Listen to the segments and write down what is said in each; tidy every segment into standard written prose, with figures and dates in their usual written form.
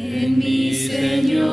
En mi Señor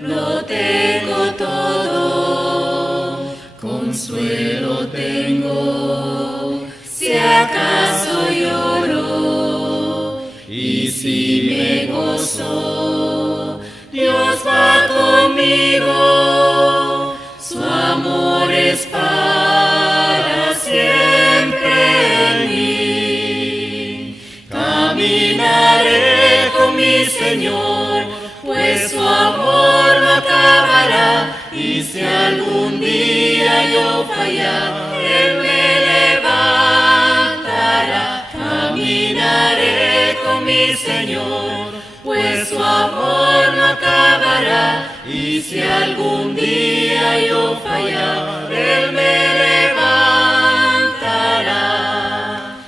lo tengo todo, consuelo tengo, si acaso lloro, y si me gozo, Dios va conmigo, su amor es para siempre en mí. Caminaré con mi Señor, pues su amor no acabará, y si algún día yo fallar, Él me levantará. Caminaré con mi Señor, pues su amor no acabará, y si algún día yo fallar, Él me levantará,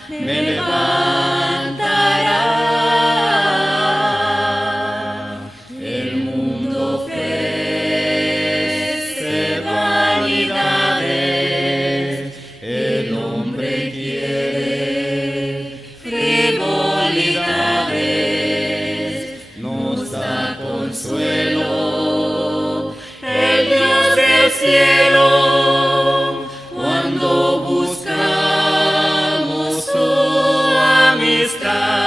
me levantará. El mundo ofrece vanidades, el hombre quiere frivolidades, nos da consuelo el Dios del cielo cuando buscamos su amistad.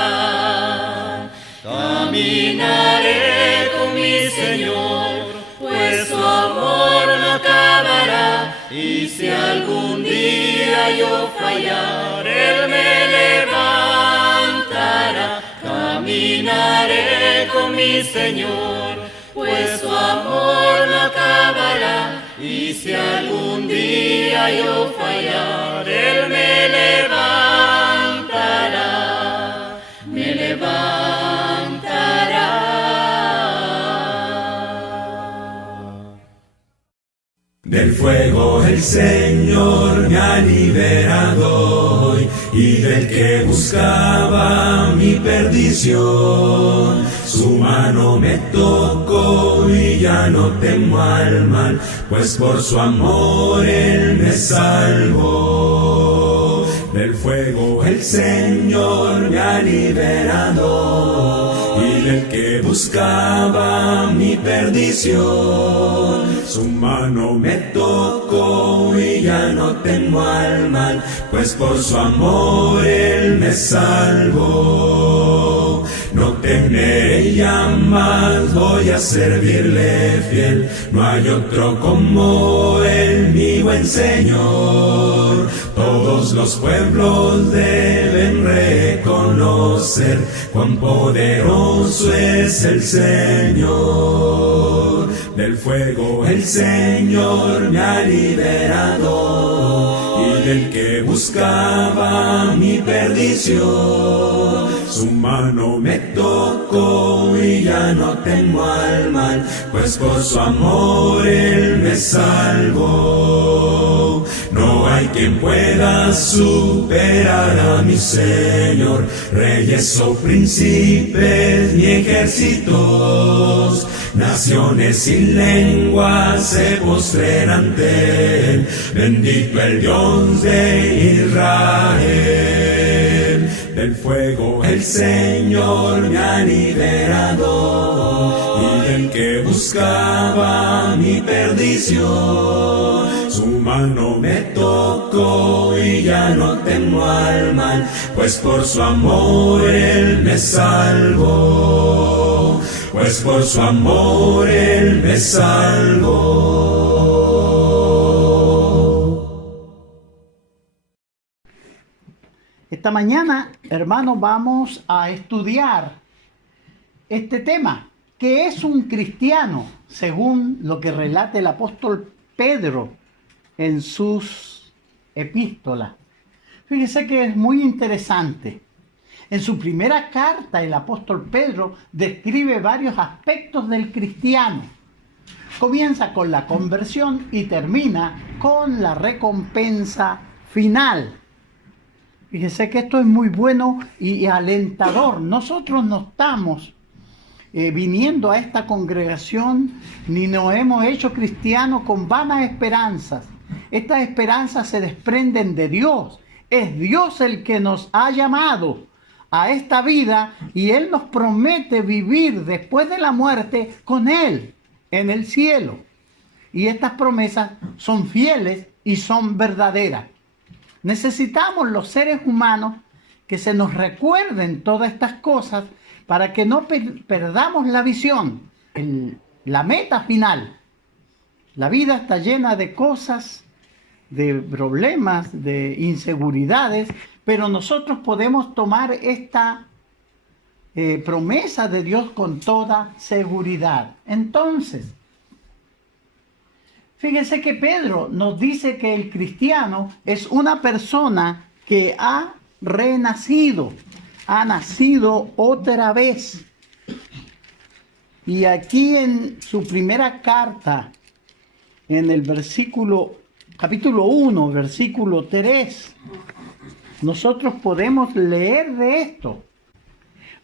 Caminaré con mi Señor, pues su amor no acabará, y si algún día yo fallar, Él me levantará. Caminaré con mi Señor, pues su amor no acabará, y si algún día yo fallar, Él me levantará, me levantará. Del fuego el Señor me ha liberado hoy, y del que buscaba mi perdición, su mano me tocó y ya no temo al mal, pues por su amor Él me salvó. Del fuego el Señor me ha liberado, y del que buscaba mi perdición, su mano me tocó y ya no temo al mal, pues por su amor Él me salvó. No temeré ya más, voy a servirle fiel, no hay otro como Él, mi buen Señor. Todos los pueblos deben reconocer cuán poderoso es el Señor. Del fuego el Señor me ha liberado, y del que buscaba mi perdición, su mano me tocó y ya no temo al mal, pues por su amor Él me salvó. No hay quien pueda superar a mi Señor, reyes o príncipes ni ejércitos, naciones y lenguas se postren ante Él, bendito el Dios de Israel. Del fuego el Señor me ha liberado, y del que buscaba mi perdición, su mano me tocó y ya no temo al mal, pues por su amor Él me salvó, pues por su amor Él me salvó. Esta mañana, hermanos, vamos a estudiar este tema, ¿qué es un cristiano? Según lo que relata el apóstol Pedro en sus epístolas. Fíjese que es muy interesante. En su primera carta, el apóstol Pedro describe varios aspectos del cristiano. Comienza con la conversión y termina con la recompensa final. Fíjese que esto es muy bueno y alentador. Nosotros no estamos viniendo a esta congregación ni nos hemos hecho cristianos con vanas esperanzas. Estas esperanzas se desprenden de Dios. Es Dios el que nos ha llamado a esta vida y Él nos promete vivir después de la muerte con Él en el cielo. Y estas promesas son fieles y son verdaderas. Necesitamos los seres humanos que se nos recuerden todas estas cosas para que no perdamos la visión, la meta final. La vida está llena de cosas, de problemas, de inseguridades, pero nosotros podemos tomar esta promesa de Dios con toda seguridad. Entonces, fíjense que Pedro nos dice que el cristiano es una persona que ha renacido, ha nacido otra vez. Y aquí en su primera carta, en el capítulo 1, versículo 3, nosotros podemos leer de esto.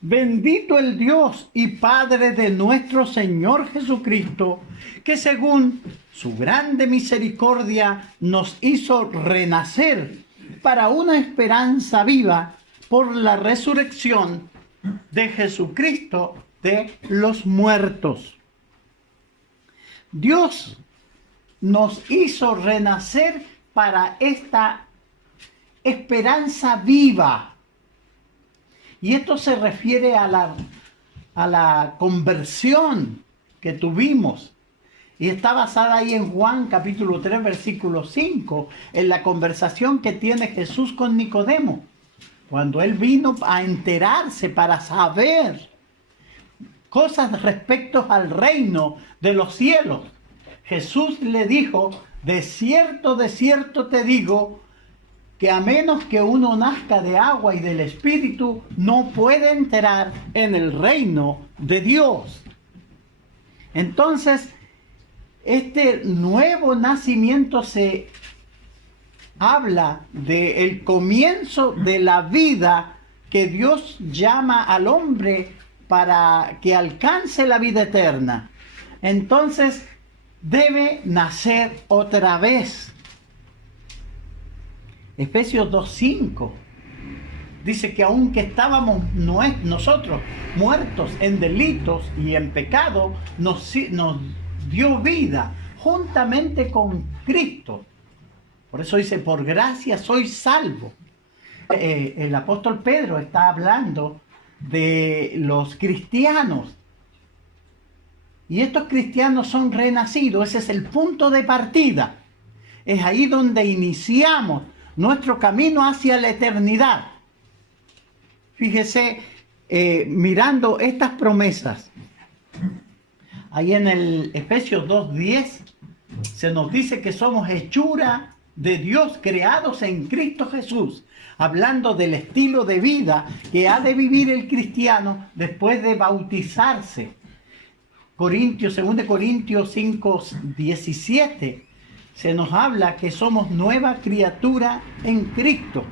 Bendito el Dios y Padre de nuestro Señor Jesucristo, que según su grande misericordia nos hizo renacer para una esperanza viva por la resurrección de Jesucristo de los muertos. Dios nos hizo renacer para esta esperanza viva. Y esto se refiere a la conversión que tuvimos. Y está basada ahí en Juan capítulo 3, versículo 5, en la conversación que tiene Jesús con Nicodemo, cuando él vino a enterarse para saber cosas respecto al reino de los cielos. Jesús le dijo, de cierto te digo, que a menos que uno nazca de agua y del Espíritu, no puede entrar en el reino de Dios. Entonces, este nuevo nacimiento se habla del comienzo de la vida que Dios llama al hombre para que alcance la vida eterna. Entonces, debe nacer otra vez. Efesios 2:5 dice que aunque estábamos nosotros muertos en delitos y en pecado, nos dio vida juntamente con Cristo. Por eso dice, por gracia soy salvo. El apóstol Pedro está hablando de los cristianos. Y estos cristianos son renacidos. Ese es el punto de partida. Es ahí donde iniciamos nuestro camino hacia la eternidad. Fíjese, mirando estas promesas, ahí en el Efesios 2:10 se nos dice que somos hechura de Dios, creados en Cristo Jesús, hablando del estilo de vida que ha de vivir el cristiano después de bautizarse. 2 Corintios 5:17 se nos habla que somos nueva criatura en Cristo.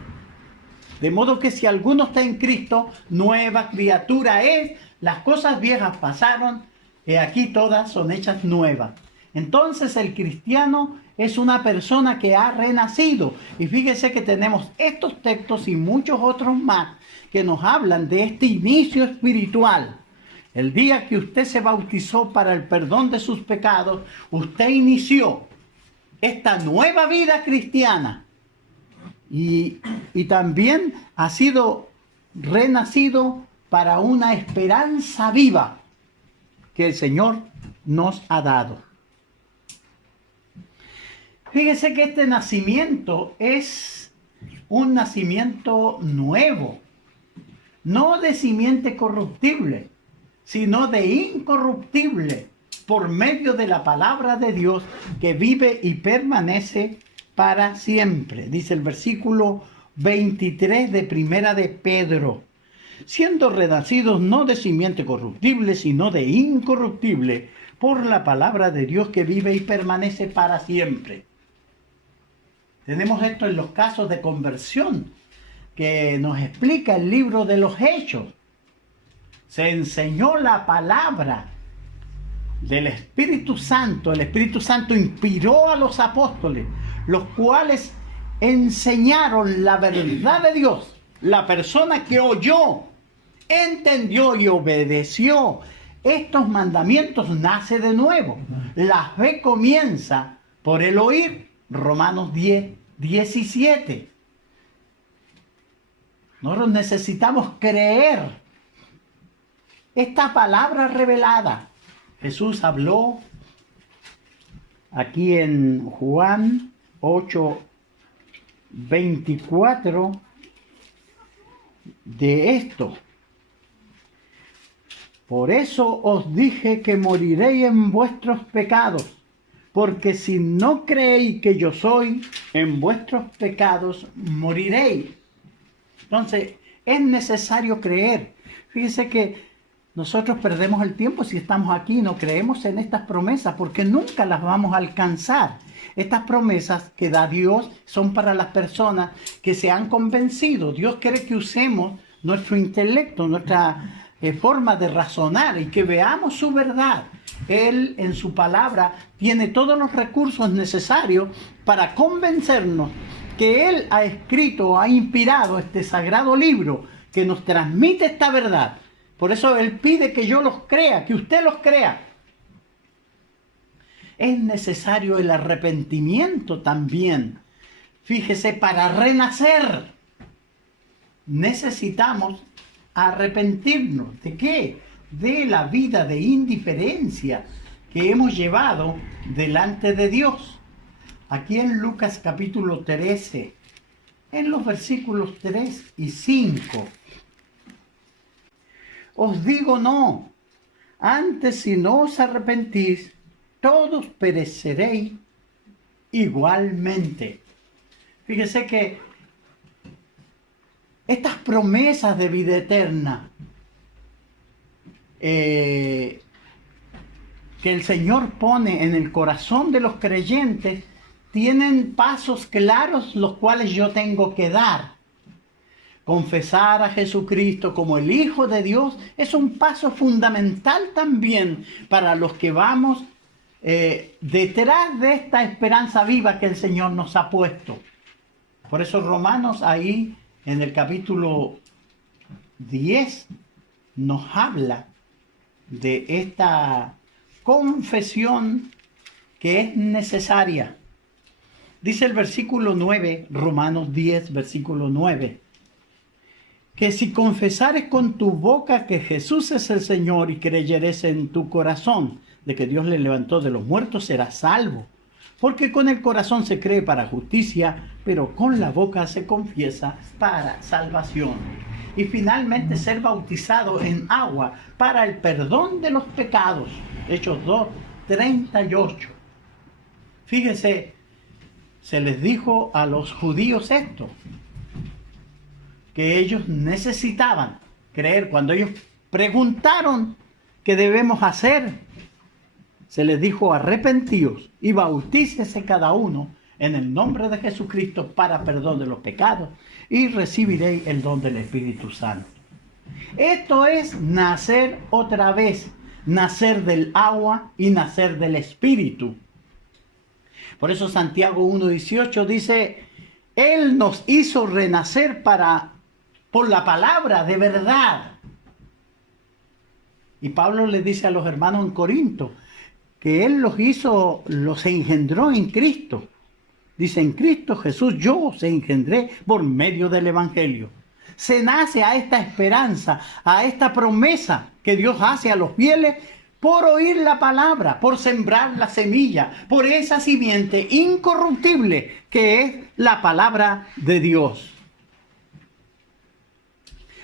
De modo que si alguno está en Cristo, nueva criatura es. Las cosas viejas pasaron, y aquí todas son hechas nuevas. Entonces el cristiano es una persona que ha renacido. Y fíjese que tenemos estos textos y muchos otros más que nos hablan de este inicio espiritual. El día que usted se bautizó para el perdón de sus pecados, usted inició esta nueva vida cristiana. Y también ha sido renacido para una esperanza viva que el Señor nos ha dado. Fíjese que este nacimiento es un nacimiento nuevo, no de simiente corruptible, sino de incorruptible, por medio de la palabra de Dios que vive y permanece para siempre. Dice el versículo 23 de Primera de Pedro, siendo renacidos no de simiente corruptible, sino de incorruptible, por la palabra de Dios que vive y permanece para siempre. Tenemos esto en los casos de conversión que nos explica el libro de los Hechos. Se enseñó la palabra del Espíritu Santo. El Espíritu Santo inspiró a los apóstoles, los cuales enseñaron la verdad de Dios, la persona que oyó, entendió y obedeció estos mandamientos nace de nuevo. La fe comienza por el oír. Romanos 10:17. Nosotros necesitamos creer esta palabra revelada. Jesús habló aquí en Juan 8:24 de esto. Por eso os dije que moriréis en vuestros pecados, porque si no creéis que yo soy, en vuestros pecados moriréis. Entonces, es necesario creer. Fíjense que nosotros perdemos el tiempo si estamos aquí y no creemos en estas promesas, porque nunca las vamos a alcanzar. Estas promesas que da Dios son para las personas que se han convencido. Dios quiere que usemos nuestro intelecto, nuestra forma de razonar y que veamos su verdad. Él en su palabra tiene todos los recursos necesarios para convencernos que Él ha escrito, ha inspirado este sagrado libro que nos transmite esta verdad. Por eso Él pide que yo los crea, que usted los crea. Es necesario el arrepentimiento también. Fíjese, para renacer necesitamos arrepentirnos. ¿De qué? De la vida de indiferencia que hemos llevado delante de Dios. Aquí en Lucas capítulo 13, en los versículos 3 y 5. Os digo no, antes si no os arrepentís, todos pereceréis igualmente. Fíjese que estas promesas de vida eterna que el Señor pone en el corazón de los creyentes tienen pasos claros los cuales yo tengo que dar. Confesar a Jesucristo como el Hijo de Dios es un paso fundamental también para los que vamos detrás de esta esperanza viva que el Señor nos ha puesto. Por eso Romanos ahí en el capítulo 10 nos habla de esta confesión que es necesaria. Dice el versículo 9, Romanos 10, versículo 9, que si confesares con tu boca que Jesús es el Señor y creyeres en tu corazón de que Dios le levantó de los muertos, serás salvo. Porque con el corazón se cree para justicia, pero con la boca se confiesa para salvación. Y finalmente ser bautizado en agua para el perdón de los pecados. Hechos 2:38. Fíjese, se les dijo a los judíos esto, que ellos necesitaban creer. Cuando ellos preguntaron qué debemos hacer, se les dijo: arrepentíos y bautícese cada uno en el nombre de Jesucristo para perdón de los pecados y recibiréis el don del Espíritu Santo. Esto es nacer otra vez, nacer del agua y nacer del Espíritu. Por eso Santiago 1:18 dice: Él nos hizo renacer por la palabra de verdad. Y Pablo le dice a los hermanos en Corinto que Él los engendró en Cristo. Dice: en Cristo Jesús yo os engendré por medio del Evangelio. Se nace a esta esperanza, a esta promesa que Dios hace a los fieles por oír la palabra, por sembrar la semilla, por esa simiente incorruptible que es la palabra de Dios.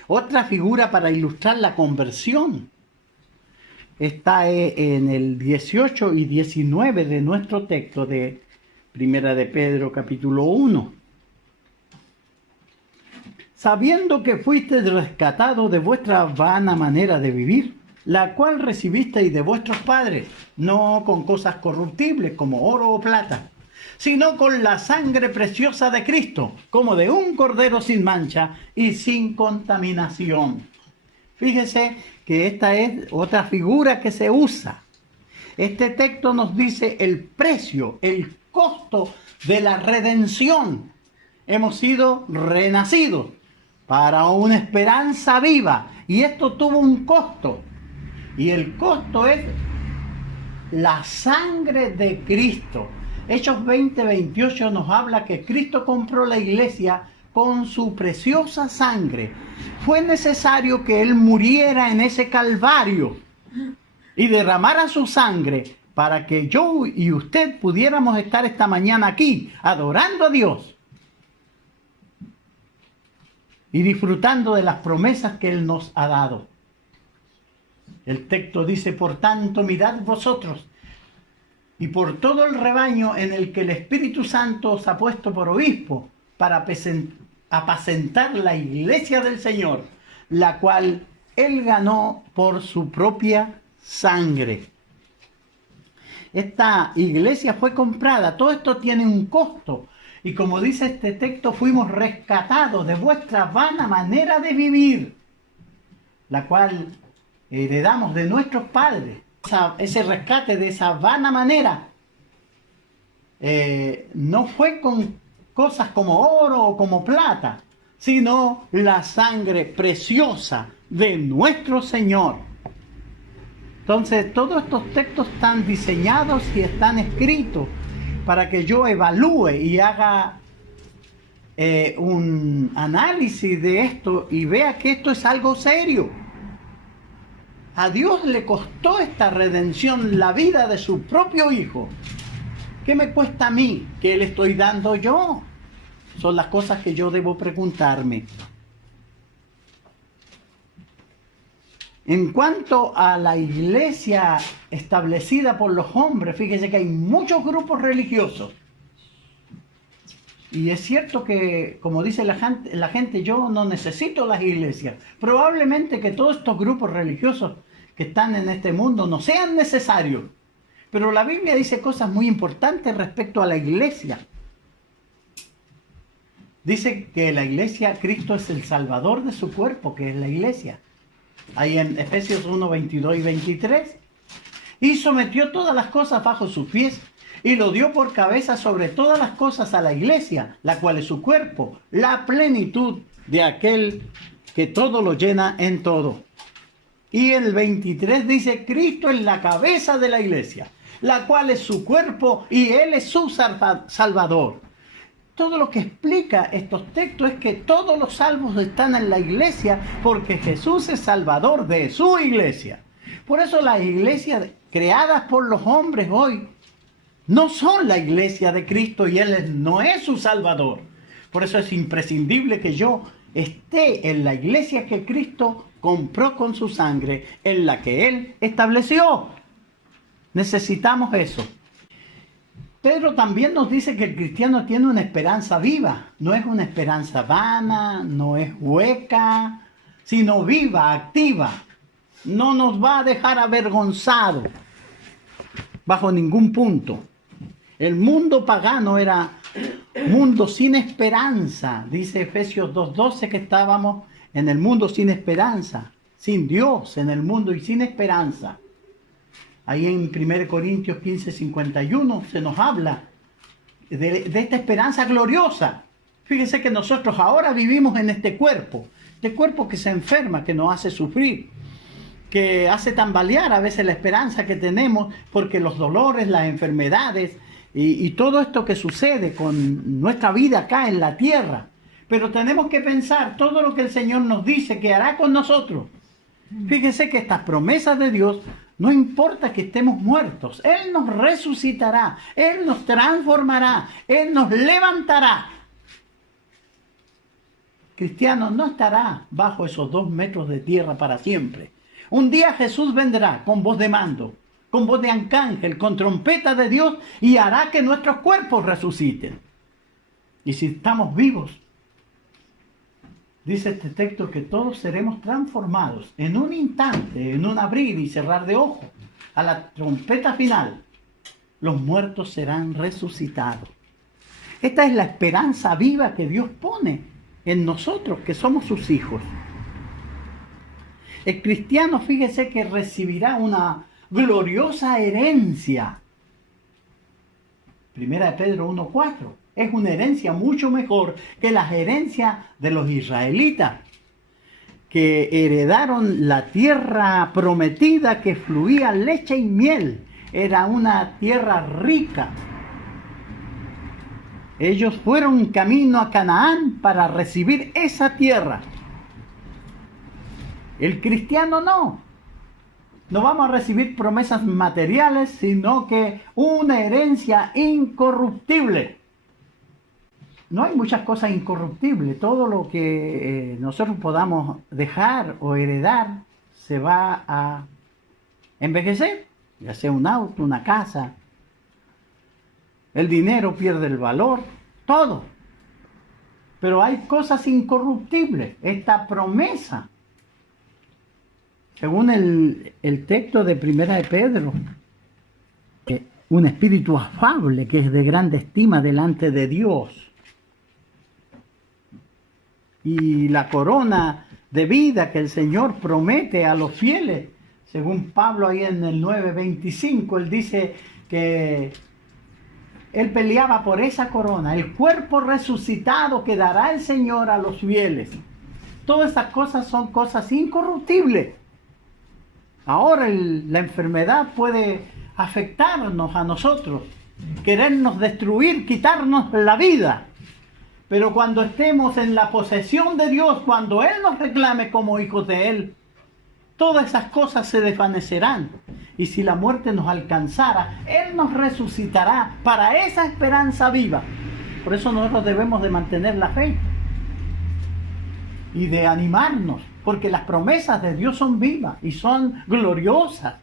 Otra figura para ilustrar la conversión está en el 18 y 19 de nuestro texto de Primera de Pedro, capítulo 1. Sabiendo que fuisteis rescatados de vuestra vana manera de vivir, la cual recibisteis de vuestros padres, no con cosas corruptibles como oro o plata, sino con la sangre preciosa de Cristo, como de un cordero sin mancha y sin contaminación. Fíjese que esta es otra figura que se usa. Este texto nos dice el precio, el costo de la redención. Hemos sido renacidos para una esperanza viva. Y esto tuvo un costo. Y el costo es la sangre de Cristo. Hechos 20:28 nos habla que Cristo compró la iglesia con su preciosa sangre. Fue necesario que Él muriera en ese Calvario y derramara su sangre para que yo y usted pudiéramos estar esta mañana aquí adorando a Dios y disfrutando de las promesas que Él nos ha dado. El texto dice: por tanto, mirad vosotros y por todo el rebaño en el que el Espíritu Santo os ha puesto por obispo, para apacentar la iglesia del Señor, la cual Él ganó por su propia sangre. Esta iglesia fue comprada, todo esto tiene un costo. Y como dice este texto, fuimos rescatados de vuestra vana manera de vivir, la cual heredamos de nuestros padres. Ese rescate de esa vana manera no fue con cosas como oro o como plata, sino la sangre preciosa de nuestro Señor. Entonces, todos estos textos están diseñados y están escritos para que yo evalúe y haga un análisis de esto y vea que esto es algo serio. A Dios le costó esta redención la vida de su propio Hijo. ¿Qué me cuesta a mí? ¿Qué le estoy dando yo? Son las cosas que yo debo preguntarme. En cuanto a la iglesia establecida por los hombres, fíjese que hay muchos grupos religiosos. Y es cierto que, como dice la gente, yo no necesito las iglesias. Probablemente que todos estos grupos religiosos que están en este mundo no sean necesarios. Pero la Biblia dice cosas muy importantes respecto a la iglesia. Dice que la iglesia, Cristo es el salvador de su cuerpo, que es la iglesia. Ahí en Efesios 1, 22 y 23. Y sometió todas las cosas bajo sus pies y lo dio por cabeza sobre todas las cosas a la iglesia, la cual es su cuerpo, la plenitud de aquel que todo lo llena en todo. Y el 23 dice: Cristo es la cabeza de la iglesia, la cual es su cuerpo y Él es su salvador. Todo lo que explica estos textos es que todos los salvos están en la iglesia porque Jesús es salvador de su iglesia. Por eso las iglesias creadas por los hombres hoy no son la iglesia de Cristo y Él no es su salvador. Por eso es imprescindible que yo esté en la iglesia que Cristo compró con su sangre, en la que Él estableció. Necesitamos eso. Pedro también nos dice que el cristiano tiene una esperanza viva. No es una esperanza vana, no es hueca, sino viva, activa. No nos va a dejar avergonzados bajo ningún punto. El mundo pagano era mundo sin esperanza. Dice Efesios 2:12 que estábamos en el mundo sin esperanza, sin Dios en el mundo y sin esperanza. Ahí en 1 Corintios 15:51 se nos habla de esta esperanza gloriosa. Fíjense que nosotros ahora vivimos en este cuerpo que se enferma, que nos hace sufrir, que hace tambalear a veces la esperanza que tenemos, porque los dolores, las enfermedades y todo esto que sucede con nuestra vida acá en la tierra. Pero tenemos que pensar todo lo que el Señor nos dice que hará con nosotros. Fíjense que estas promesas de Dios, no importa que estemos muertos, Él nos resucitará, Él nos transformará, Él nos levantará. Cristiano no estará bajo esos 2 metros de tierra para siempre. Un día Jesús vendrá con voz de mando, con voz de arcángel, con trompeta de Dios, y hará que nuestros cuerpos resuciten. Y si estamos vivos, dice este texto que todos seremos transformados en un instante, en un abrir y cerrar de ojos. A la trompeta final, los muertos serán resucitados. Esta es la esperanza viva que Dios pone en nosotros, que somos sus hijos. El cristiano, fíjese que recibirá una gloriosa herencia. Primera de Pedro 1:4. Es una herencia mucho mejor que las herencias de los israelitas, que heredaron la tierra prometida que fluía leche y miel. Era una tierra rica. Ellos fueron camino a Canaán para recibir esa tierra. El cristiano no. No vamos a recibir promesas materiales, sino que una herencia incorruptible. No hay muchas cosas incorruptibles. Todo lo que nosotros podamos dejar o heredar se va a envejecer, ya sea un auto, una casa. El dinero pierde el valor, todo. Pero hay cosas incorruptibles. Esta promesa, según el texto de Primera de Pedro, un espíritu afable que es de grande estima delante de Dios. Y la corona de vida que el Señor promete a los fieles, según Pablo ahí en el 9:25, él dice que él peleaba por esa corona, el cuerpo resucitado que dará el Señor a los fieles. Todas estas cosas son cosas incorruptibles. Ahora la enfermedad puede afectarnos a nosotros, querernos destruir, quitarnos la vida. Pero cuando estemos en la posesión de Dios, cuando Él nos reclame como hijos de Él, todas esas cosas se desvanecerán. Y si la muerte nos alcanzara, Él nos resucitará para esa esperanza viva. Por eso nosotros debemos de mantener la fe y de animarnos, porque las promesas de Dios son vivas y son gloriosas.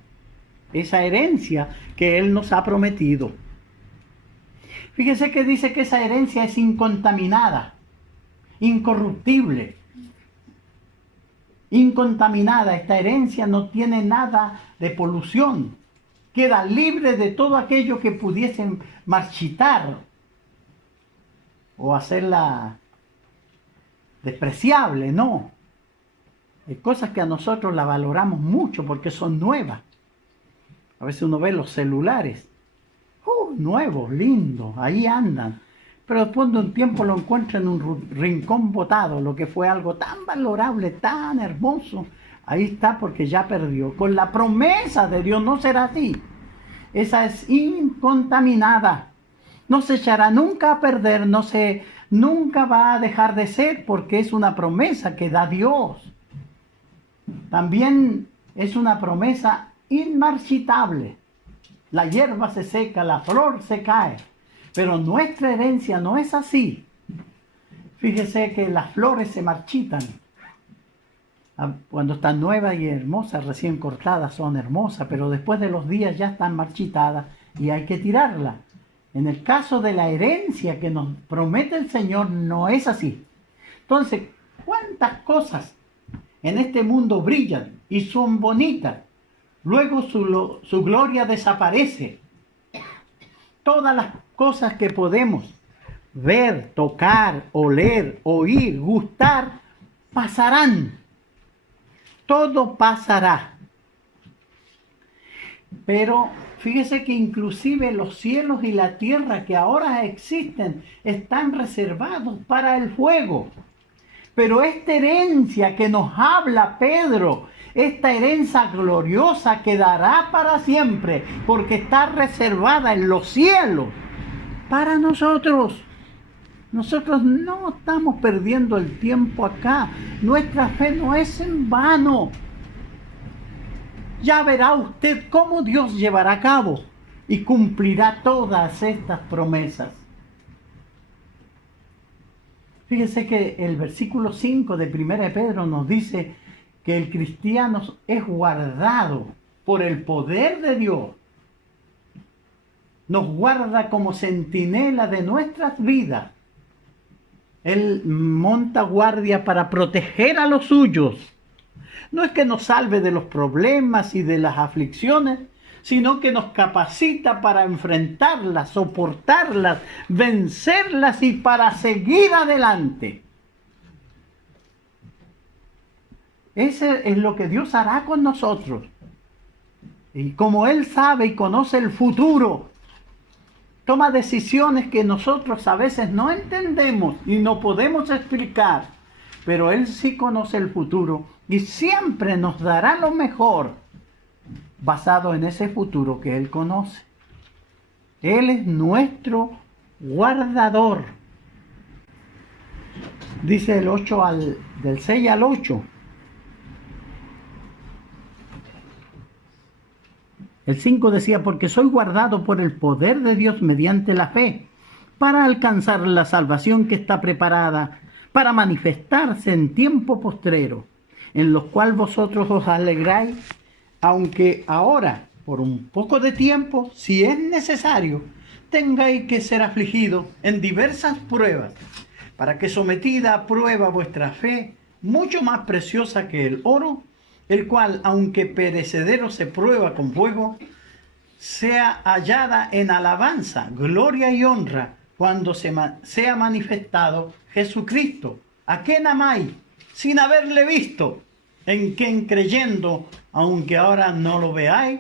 Esa herencia que Él nos ha prometido. Fíjese que dice que esa herencia es incontaminada, incorruptible. Incontaminada, esta herencia no tiene nada de polución. Queda libre de todo aquello que pudiesen marchitar o hacerla despreciable, no. Hay cosas que a nosotros la valoramos mucho porque son nuevas. A veces uno ve los celulares. Nuevos, lindos, ahí andan. Pero después de un tiempo lo encuentra en un rincón botado, lo que fue algo tan valorable, tan hermoso. Ahí está porque ya perdió. Con la promesa de Dios no será así. Esa es incontaminada. No se echará nunca a perder, nunca va a dejar de ser porque es una promesa que da Dios. También es una promesa inmarchitable. La hierba se seca, la flor se cae, pero nuestra herencia no es así. Fíjese que las flores se marchitan. Cuando están nuevas y hermosas, recién cortadas, son hermosas, pero después de los días ya están marchitadas y hay que tirarlas. En el caso de la herencia que nos promete el Señor, no es así. Entonces, ¿cuántas cosas en este mundo brillan y son bonitas? Luego su gloria desaparece. Todas las cosas que podemos ver, tocar, oler, oír, gustar, pasarán. Todo pasará. Pero fíjese que inclusive los cielos y la tierra que ahora existen están reservados para el fuego. Pero esta herencia que nos habla Pedro, esta herencia gloriosa quedará para siempre, porque está reservada en los cielos para nosotros. Nosotros no estamos perdiendo el tiempo acá. Nuestra fe no es en vano. Ya verá usted cómo Dios llevará a cabo y cumplirá todas estas promesas. Fíjese que el versículo 5 de 1 de Pedro nos dice que el cristiano es guardado por el poder de Dios. Nos guarda como centinela de nuestras vidas. Él monta guardia para proteger a los suyos. No es que nos salve de los problemas y de las aflicciones, sino que nos capacita para enfrentarlas, soportarlas, vencerlas y para seguir adelante. Ese es lo que Dios hará con nosotros. Y como Él sabe y conoce el futuro, toma decisiones que nosotros a veces no entendemos y no podemos explicar, pero Él sí conoce el futuro y siempre nos dará lo mejor basado en ese futuro que Él conoce. Él es nuestro guardador. Dice el 8 del 6 al 8. El 5 decía, porque soy guardado por el poder de Dios mediante la fe, para alcanzar la salvación que está preparada para manifestarse en tiempo postrero, en los cuales vosotros os alegráis, aunque ahora, por un poco de tiempo, si es necesario, tengáis que ser afligidos en diversas pruebas, para que sometida a prueba vuestra fe, mucho más preciosa que el oro, el cual, aunque perecedero se prueba con fuego, sea hallada en alabanza, gloria y honra, cuando sea manifestado Jesucristo, a quien amáis, sin haberle visto, en quien creyendo, aunque ahora no lo veáis,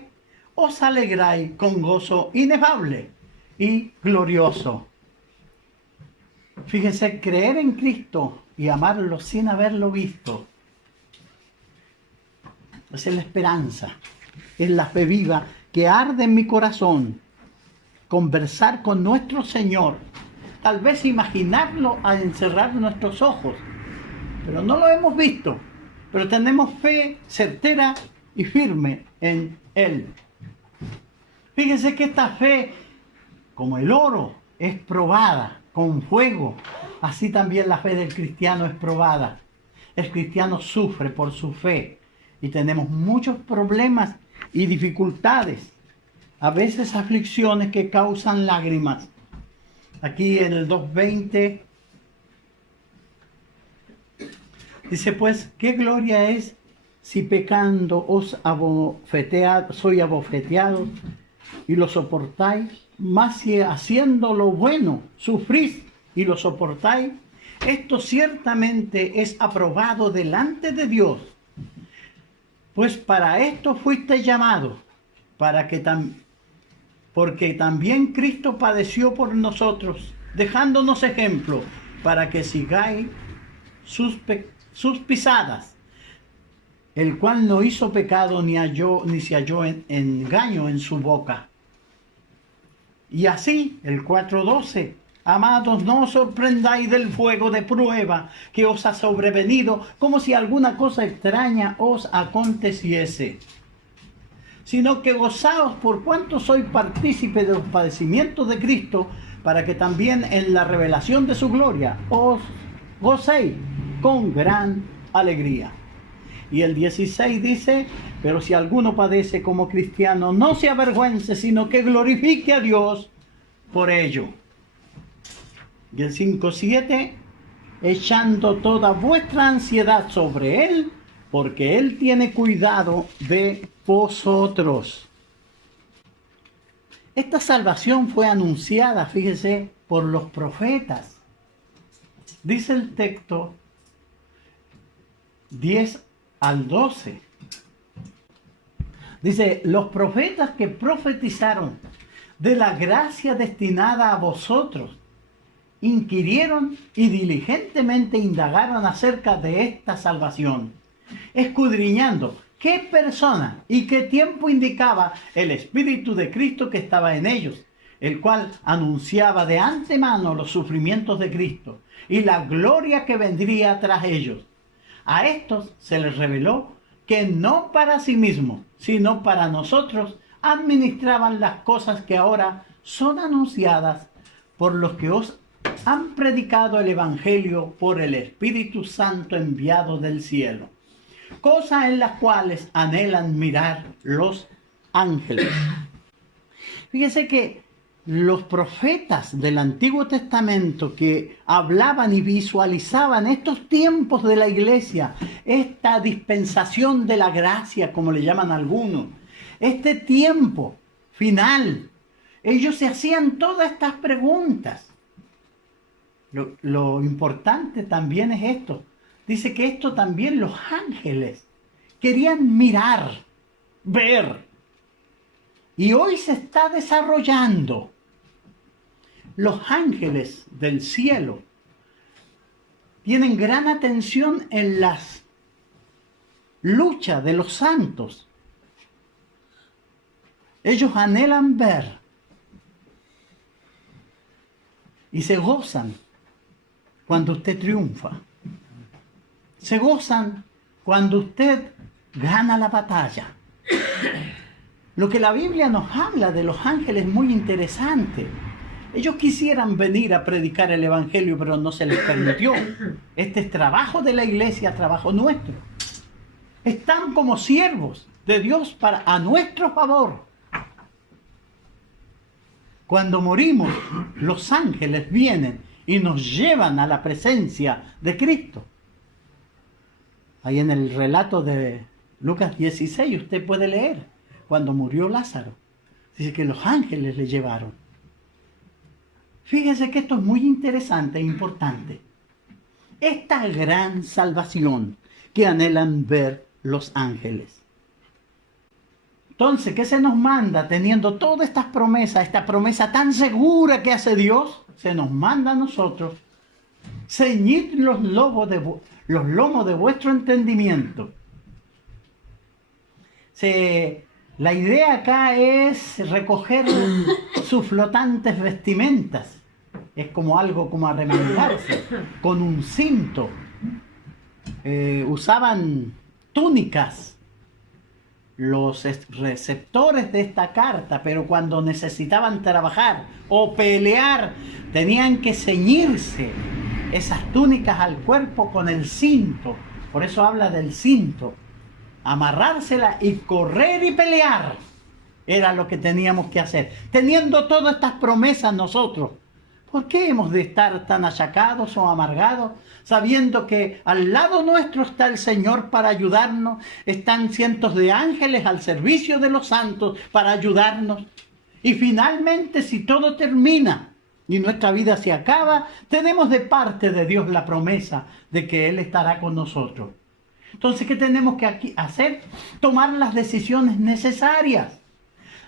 os alegráis con gozo inefable y glorioso. Fíjense, creer en Cristo y amarlo sin haberlo visto, esa es la esperanza, es la fe viva que arde en mi corazón. Conversar con nuestro Señor, tal vez imaginarlo al encerrar nuestros ojos, pero no lo hemos visto, pero tenemos fe certera y firme en Él. Fíjense que esta fe, como el oro, es probada con fuego, así también la fe del cristiano es probada. El cristiano sufre por su fe y tenemos muchos problemas y dificultades, a veces aflicciones que causan lágrimas. Aquí en el 2:20 dice, pues, ¿qué gloria es si pecando soy abofeteado y lo soportáis? Más si haciendo lo bueno sufrís y lo soportáis, esto ciertamente es aprobado delante de Dios. Pues para esto fuiste llamados, porque también Cristo padeció por nosotros, dejándonos ejemplo, para que sigáis sus pisadas, el cual no hizo pecado ni se halló engaño en su boca. Y así, el 4:12, amados, no os sorprendáis del fuego de prueba que os ha sobrevenido, como si alguna cosa extraña os aconteciese, sino que gozaos por cuanto sois partícipe de los padecimientos de Cristo, para que también en la revelación de su gloria os gocéis con gran alegría. Y el 16 dice, pero si alguno padece como cristiano, no se avergüence, sino que glorifique a Dios por ello. Y el 5:7, echando toda vuestra ansiedad sobre Él, porque Él tiene cuidado de vosotros. Esta salvación fue anunciada, fíjese, por los profetas. Dice el texto 10 al 12. Dice, los profetas que profetizaron de la gracia destinada a vosotros, inquirieron y diligentemente indagaron acerca de esta salvación, escudriñando qué persona y qué tiempo indicaba el Espíritu de Cristo que estaba en ellos, el cual anunciaba de antemano los sufrimientos de Cristo y la gloria que vendría tras ellos. A estos se les reveló que no para sí mismos, sino para nosotros, administraban las cosas que ahora son anunciadas por los que os han predicado el Evangelio por el Espíritu Santo enviado del cielo, cosas en las cuales anhelan mirar los ángeles. Fíjese que los profetas del Antiguo Testamento que hablaban y visualizaban estos tiempos de la iglesia, esta dispensación de la gracia, como le llaman algunos, este tiempo final, ellos se hacían todas estas preguntas. Lo importante también es esto. Dice que esto también los ángeles querían mirar, ver. Y hoy se está desarrollando los ángeles del cielo tienen gran atención en las luchas de los santos. Ellos anhelan ver y se gozan cuando usted triunfa. Se gozan cuando usted gana la batalla. Lo que la Biblia nos habla de los ángeles es muy interesante. Ellos quisieran venir a predicar el Evangelio, pero no se les permitió. Este es trabajo de la iglesia, trabajo nuestro. Están como siervos de Dios a nuestro favor. Cuando morimos, los ángeles vienen y nos llevan a la presencia de Cristo. Ahí en el relato de Lucas 16 usted puede leer, cuando murió Lázaro, dice que los ángeles le llevaron. Fíjese que esto es muy interesante e importante. Esta gran salvación que anhelan ver los ángeles. Entonces, ¿qué se nos manda teniendo todas estas promesas, esta promesa tan segura que hace Dios? Se nos manda a nosotros ceñid los lomos de vuestro entendimiento. La idea acá es recoger sus flotantes vestimentas. Es como algo como arremangarse con un cinto. Usaban túnicas los receptores de esta carta, pero cuando necesitaban trabajar o pelear, tenían que ceñirse esas túnicas al cuerpo con el cinto. Por eso habla del cinto. Amarrársela y correr y pelear era lo que teníamos que hacer. Teniendo todas estas promesas nosotros, ¿por qué hemos de estar tan achacados o amargados? Sabiendo que al lado nuestro está el Señor para ayudarnos, están cientos de ángeles al servicio de los santos para ayudarnos. Y finalmente, si todo termina y nuestra vida se acaba, tenemos de parte de Dios la promesa de que Él estará con nosotros. Entonces, ¿qué tenemos que hacer? Tomar las decisiones necesarias.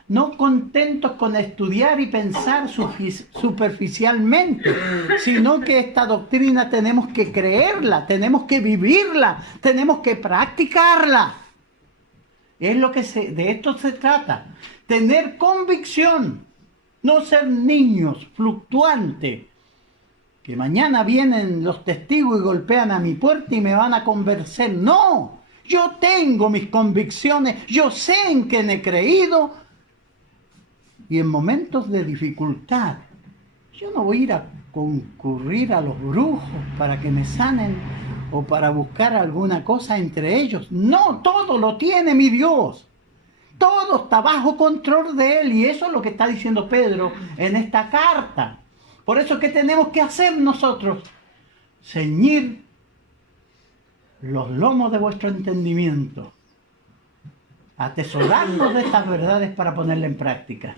No contentos con estudiar y pensar superficialmente, sino que esta doctrina tenemos que creerla, tenemos que vivirla, tenemos que practicarla. Es lo que de esto se trata. Tener convicción, no ser niños fluctuantes, que mañana vienen los testigos y golpean a mi puerta y me van a convencer. No, yo tengo mis convicciones, yo sé en quién he creído. Y en momentos de dificultad, yo no voy a ir a concurrir a los brujos para que me sanen o para buscar alguna cosa entre ellos. No, todo lo tiene mi Dios. Todo está bajo control de Él. Y eso es lo que está diciendo Pedro en esta carta. Por eso, ¿qué tenemos que hacer nosotros? Ceñir los lomos de vuestro entendimiento. Atesorarnos de estas verdades para ponerlas en práctica.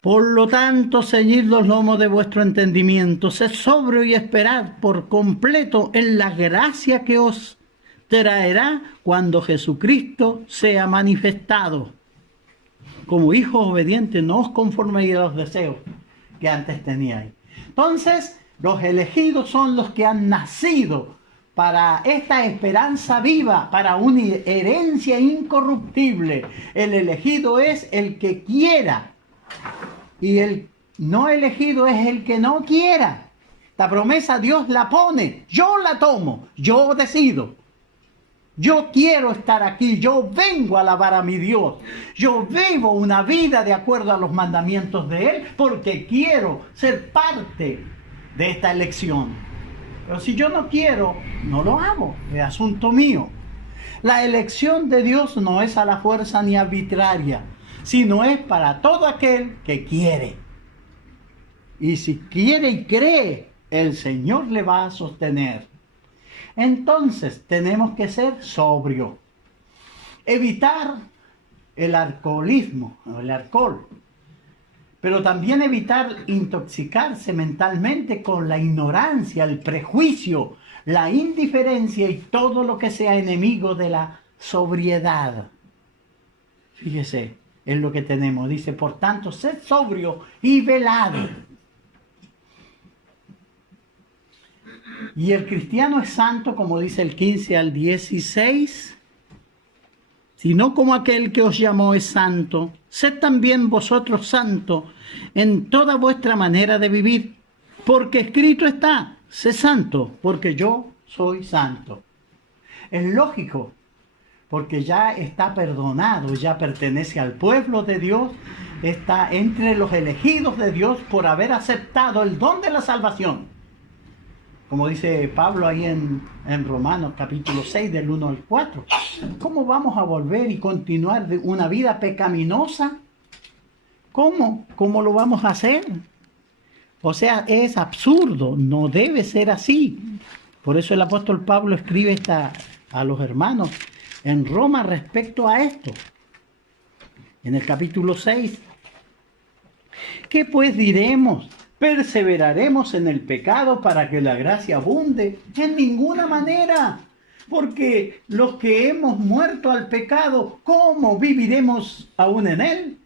Por lo tanto, ceñid los lomos de vuestro entendimiento, sed sobrio y esperad por completo en la gracia que os traerá cuando Jesucristo sea manifestado. Como hijos obedientes, no os conforméis a los deseos que antes teníais. Entonces, los elegidos son los que han nacido para esta esperanza viva, para una herencia incorruptible. El elegido es el que quiera. Y el no elegido es el que no quiera. La promesa Dios la pone, yo la tomo, yo decido. Yo quiero estar aquí, yo vengo a alabar a mi Dios. Yo vivo una vida de acuerdo a los mandamientos de Él porque quiero ser parte de esta elección. Pero si yo no quiero, no lo hago, es asunto mío. La elección de Dios no es a la fuerza ni arbitraria, sino es para todo aquel que quiere. Y si quiere y cree, el Señor le va a sostener. Entonces, tenemos que ser sobrios. Evitar el alcoholismo, el alcohol. Pero también evitar intoxicarse mentalmente con la ignorancia, el prejuicio, la indiferencia y todo lo que sea enemigo de la sobriedad. Fíjese, es lo que tenemos. Dice, por tanto, sed sobrio y velado. Y el cristiano es santo, como dice el 15 al 16, sino como aquel que os llamó es santo, sed también vosotros santos en toda vuestra manera de vivir, porque escrito está, sé santo, porque yo soy santo. Es lógico, porque ya está perdonado, ya pertenece al pueblo de Dios, está entre los elegidos de Dios por haber aceptado el don de la salvación. Como dice Pablo ahí en Romanos capítulo 6 del 1 al 4. ¿Cómo vamos a volver y continuar de una vida pecaminosa? ¿Cómo? ¿Cómo lo vamos a hacer? O sea, es absurdo, no debe ser así. Por eso el apóstol Pablo escribe a los hermanos en Roma respecto a esto. En el capítulo 6. ¿Qué pues diremos? ¿Perseveraremos en el pecado para que la gracia abunde? En ninguna manera. Porque los que hemos muerto al pecado, ¿cómo viviremos aún en él?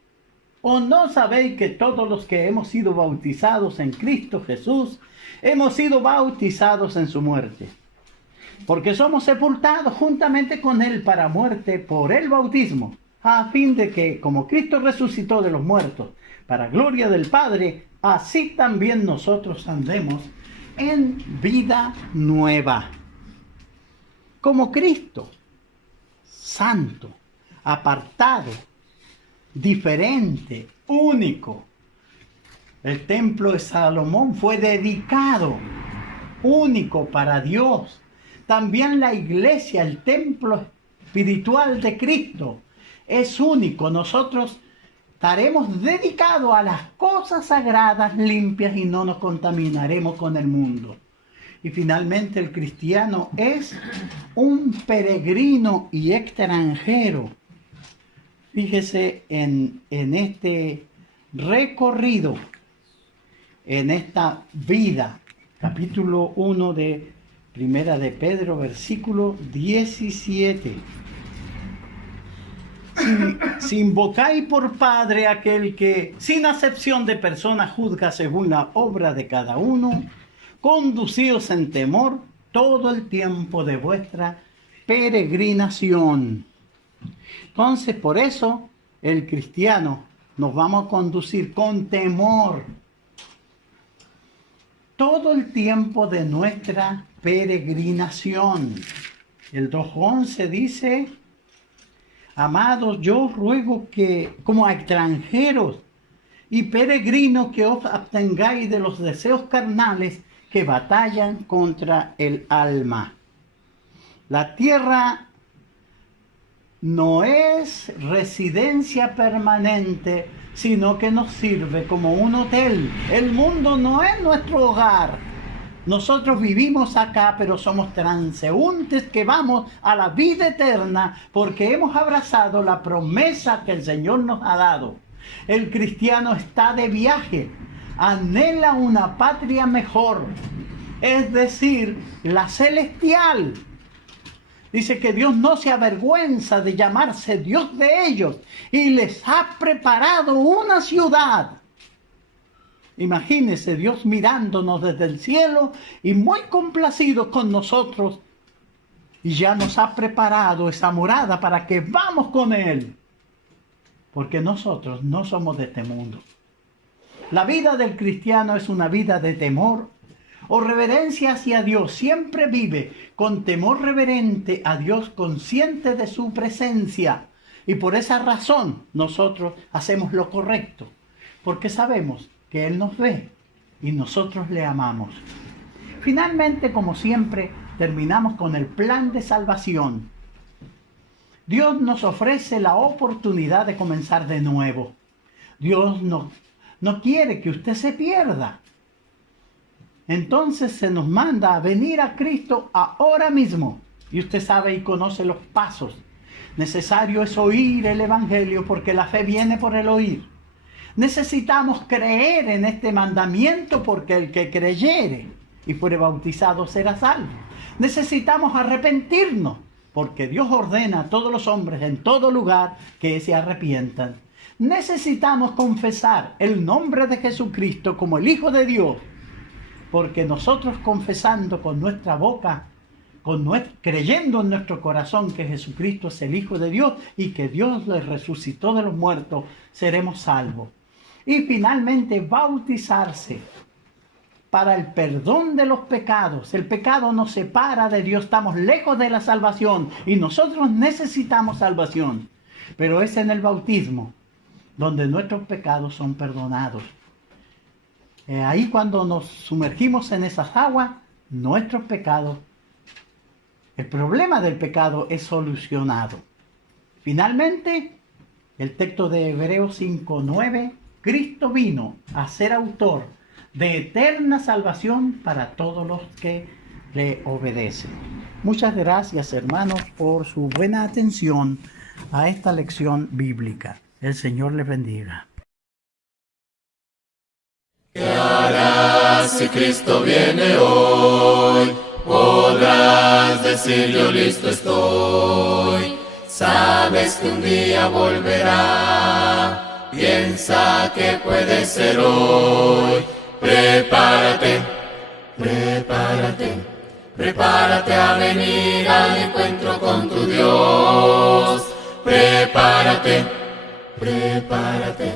¿O no sabéis que todos los que hemos sido bautizados en Cristo Jesús, hemos sido bautizados en su muerte? Porque somos sepultados juntamente con él para muerte por el bautismo, a fin de que, como Cristo resucitó de los muertos, para gloria del Padre, así también nosotros andemos en vida nueva. Como Cristo, santo, apartado, diferente, único. El templo de Salomón fue dedicado, único para Dios. También la iglesia, el templo espiritual de Cristo, es único. Nosotros estaremos dedicados a las cosas sagradas, limpias, y no nos contaminaremos con el mundo. Y finalmente el cristiano es un peregrino y extranjero. Fíjese en este recorrido, en esta vida, capítulo 1 de Primera de Pedro, versículo 17. Si invocáis por Padre aquel que, sin acepción de persona, juzga según la obra de cada uno, conducíos en temor todo el tiempo de vuestra peregrinación. Entonces, por eso, el cristiano nos vamos a conducir con temor todo el tiempo de nuestra peregrinación. El 2:11 dice: amados, yo ruego que, como a extranjeros y peregrinos, que os abstengáis de los deseos carnales que batallan contra el alma. La tierra no es residencia permanente, sino que nos sirve como un hotel. El mundo no es nuestro hogar. Nosotros vivimos acá, pero somos transeúntes que vamos a la vida eterna porque hemos abrazado la promesa que el Señor nos ha dado. El cristiano está de viaje, anhela una patria mejor, es decir, la celestial. Dice que Dios no se avergüenza de llamarse Dios de ellos y les ha preparado una ciudad. Imagínese Dios mirándonos desde el cielo y muy complacido con nosotros, y ya nos ha preparado esa morada para que vamos con Él, porque nosotros no somos de este mundo. La vida del cristiano es una vida de temor o reverencia hacia Dios. Siempre vive con temor reverente a Dios, consciente de su presencia, y por esa razón nosotros hacemos lo correcto, porque sabemos que Él nos ve y nosotros le amamos. Finalmente, como siempre, terminamos con el plan de salvación. Dios nos ofrece la oportunidad de comenzar de nuevo. Dios no quiere que usted se pierda. Entonces se nos manda a venir a Cristo ahora mismo. Y usted sabe y conoce los pasos. Necesario es oír el Evangelio, porque la fe viene por el oír. Necesitamos creer en este mandamiento, porque el que creyere y fuere bautizado será salvo. Necesitamos arrepentirnos, porque Dios ordena a todos los hombres en todo lugar que se arrepientan. Necesitamos confesar el nombre de Jesucristo como el Hijo de Dios, porque nosotros confesando con nuestra boca, creyendo en nuestro corazón que Jesucristo es el Hijo de Dios y que Dios le resucitó de los muertos, seremos salvos. Y finalmente bautizarse para el perdón de los pecados. El pecado nos separa de Dios, estamos lejos de la salvación y nosotros necesitamos salvación. Pero es en el bautismo donde nuestros pecados son perdonados. Ahí cuando nos sumergimos en esas aguas, nuestros pecados, el problema del pecado es solucionado. Finalmente, el texto de Hebreos 5:9, Cristo vino a ser autor de eterna salvación para todos los que le obedecen. Muchas gracias, hermanos, por su buena atención a esta lección bíblica. El Señor les bendiga. ¿Qué harás si Cristo viene hoy? Podrás decir yo listo estoy. Sabes que un día volverá. Piensa que puede ser hoy. Prepárate, prepárate, prepárate a venir al encuentro con tu Dios. Prepárate, prepárate,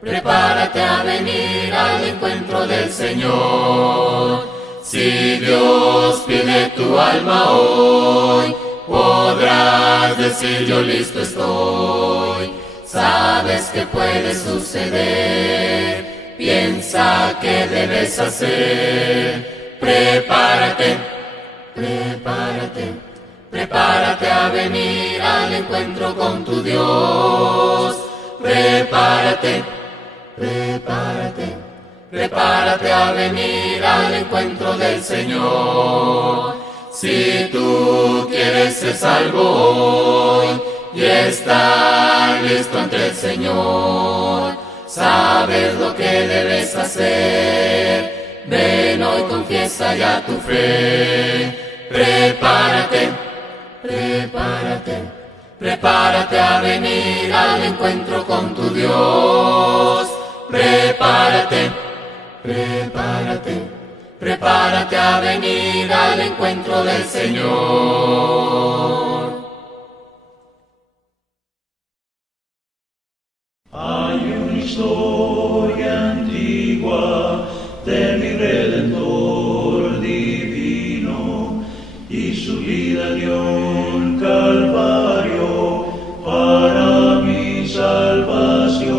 prepárate a venir al encuentro del Señor. Si Dios pide tu alma hoy, podrás decir yo listo estoy. Sabes que puede suceder. Piensa que debes hacer. Prepárate, prepárate, prepárate a venir al encuentro con tu Dios. Prepárate, prepárate, prepárate a venir al encuentro del Señor. Si tú quieres ser salvo hoy y estar listo ante el Señor, sabes lo que debes hacer. Ven hoy, confiesa ya tu fe. Prepárate, prepárate, prepárate a venir al encuentro con tu Dios. Prepárate, prepárate, prepárate a venir al encuentro del Señor. Hay una historia antigua de mi Redentor divino y su vida dio en Calvario para mi salvación,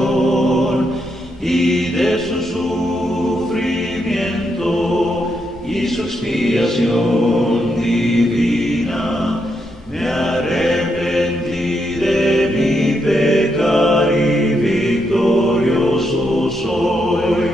y de su sufrimiento y su expiación divina me arrepentí de mi pecado y victorioso soy.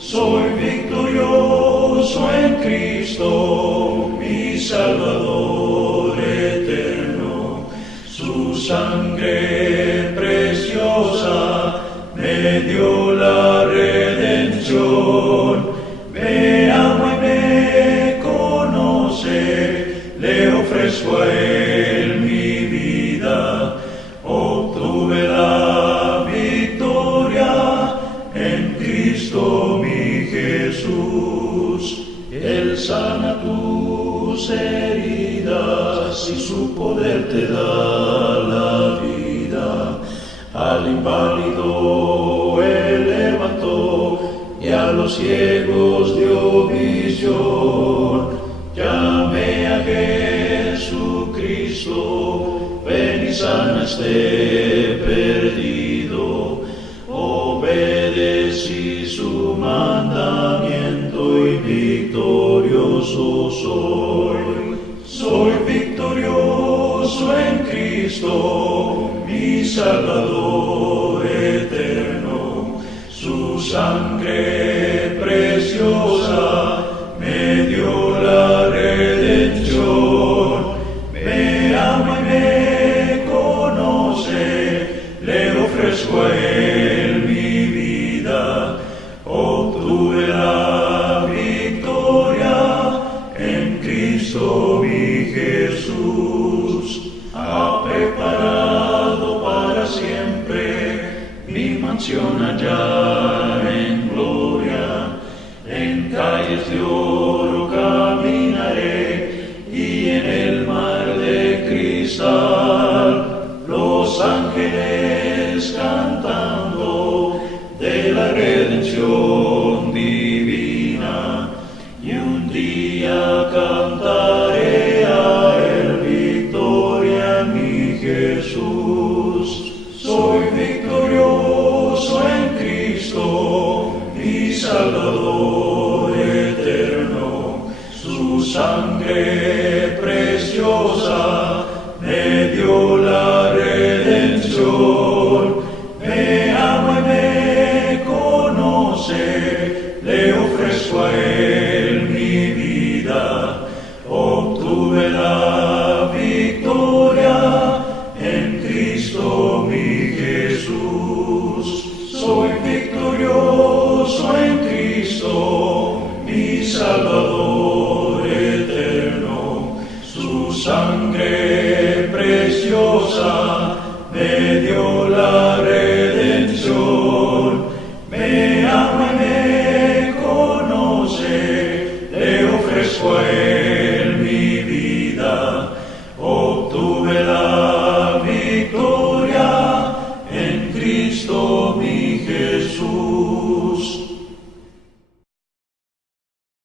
Soy victorioso en Cristo, mi Salvador eterno. Su sangre preciosa me dio la redención. Me ama y me conoce, le ofrezco a Él mi vida. Obtuve la victoria en Cristo mi Jesús. Él sana tus heridas y su poder te da la vida. Al inválido Él levantó y a los ciegos dio visión. Llame a Jesucristo, ven y sana este perdido. Obedecí su mandamiento y victorioso soy. Soy victorioso en Cristo, mi Salvador eterno. Su sangre preciosa me dio la redención. Me ama y me conoce, le ofrezco a Él mi vida. Obtuve la victoria en Cristo mi Jesús. Ha preparado para siempre mi calles de oro caminaré, y en el mar de cristal los ángeles cantando de la redención divina. Y un día cantaré a él victoria, mi Jesús. Soy victorioso en Cristo, mi Salvador eterno. Su sangre preciosa me dio la redención. Me ama y me conoce, le ofrezco a él mi vida. Obtuve la victoria en Cristo mi Jesús. Soy victorioso en Cristo, mi Salvador eterno. Su sangre preciosa me dio la redención. Me ama y me conoce, le ofrezco a él mi vida. Obtuve la victoria en Cristo mi Jesús.